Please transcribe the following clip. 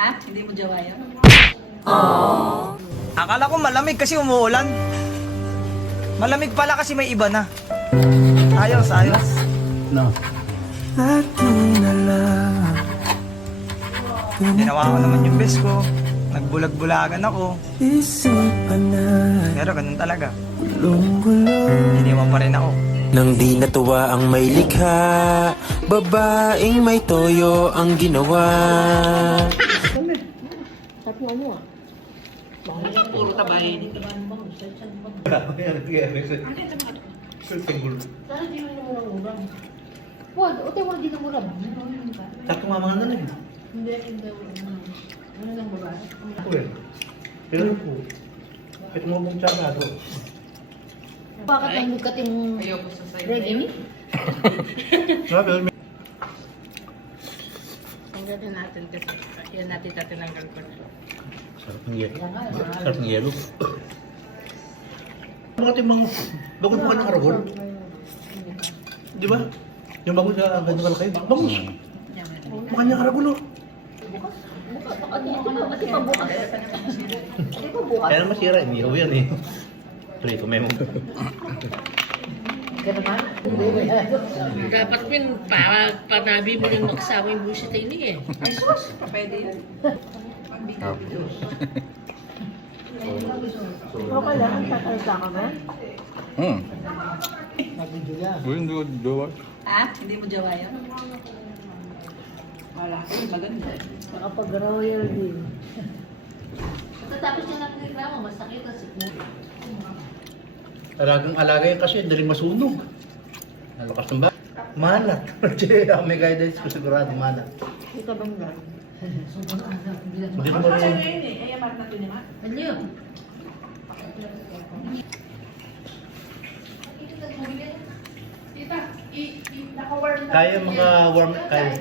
Ha? Hindi mo jawa yan? Akala ko malamig kasi umuulan. Malamig pala kasi may iba na. Ayos, ayos. No. Ginawa ko naman yung best ko. Nagbulag-bulagan ako. Pero ganun talaga. Iniwan pa rin ako. Nang di natuwa ang may likha, babaeng may toyo ang ginawa. Puro tabahin. Wag, ote wag dito mura ba? Takto nga mga nanay. Hindi, hindi. Ano lang ba? Ako eh. Pero po. Ito mo pong tsaka ito. Bakit ang lukating Ayoko sa side. ready? Pero may... Tanggalin natin kasi. Yan natin tatinanggal ko na. Sarap ng yelo. Sarap ng yelo. Bakit yung mga... Bago mo ng karagol? Di ba? Yung bago sa ganyan kalakay. Bangus. Mukha niya karagol oh. Ati pa bukas. Ati pa bukas. Kaya naman masira. Inihaw yan eh. Prito memo. Ganaman? Dapat pin, panabi mo yung makasama yung busit ini eh. Ay sus, pwede yan. Okay lang, ang tatalsa ka ba? Ha? Hindi mo jawa yan? Wala. Maganda. Nakapag-royal din. Pagkatapos niya nagreklamo, masakit ang sikmura. Alagang alaga yan kasi, daling masunog. Nalakas ng ba? Malat. May guidance ko sigurado, malat. Ito bang ba? Hindi ko marunong. Ano yun? Kaya mga warm, kaya.